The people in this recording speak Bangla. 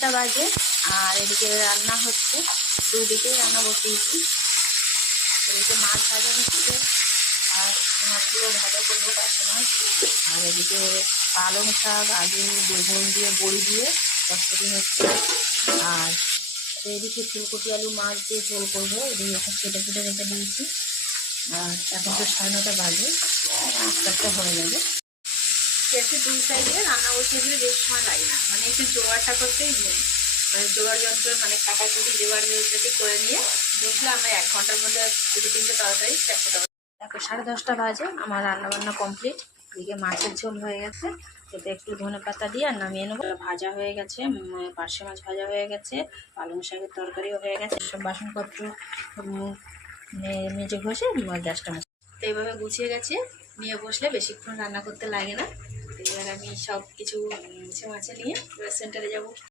9টা বাজে আর এদিকে রান্না হচ্ছে, দুদিকেই রান্না বসিয়েছি। এদিকে মাছ ভাজা হচ্ছে আর মাছগুলো ভাজা করবো পাশে মাছ। আর এদিকে পালং শাক, আলু, বেগুন দিয়ে বড়ি দিয়ে চচ্চড়ি হচ্ছে। আর এদিকে ফুলকপি আলু মাছ দিয়ে ঝোল করবো, এদিকে সব কেটে কেটে রেখে দিয়েছি। আর এখন তো 9:30 বাজে, আস্তে হয়ে যাবে। গ্যাসে দুই সাইডে রান্না বসিয়ে দিলে বেশি সময় লাগে না, মানে একটু জোগাড়টা করতেই নেই, মানে জোগাড় যন্ত্র মানে কাটাকুটি জোগাড় করে নিয়ে বসলে আমরা 1 ঘন্টার মধ্যে 2-3টে তরকারি স্টার্ট করতে পারি। তারপর 10:30 বাজে, আমার রান্নাবান্না কমপ্লিট। এদিকে মাছের ঝোল হয়ে গেছে, এতে একটু ধনেপাতা দিয়ে আর নামিয়ে নেবো। ভাজা হয়ে গেছে, পার্শে মাছ ভাজা হয়ে গেছে, পালং শাকের তরকারিও হয়ে গেছে। সব বাসনপত্র মেজে ঘষে গ্যাসটা তো এইভাবে গুছিয়ে গেছে নিয়ে বসলে বেশিক্ষণ রান্না করতে লাগে না। এবার আমি সব কিছু মুছে মাছে নিয়ে সেন্টারে যাবো।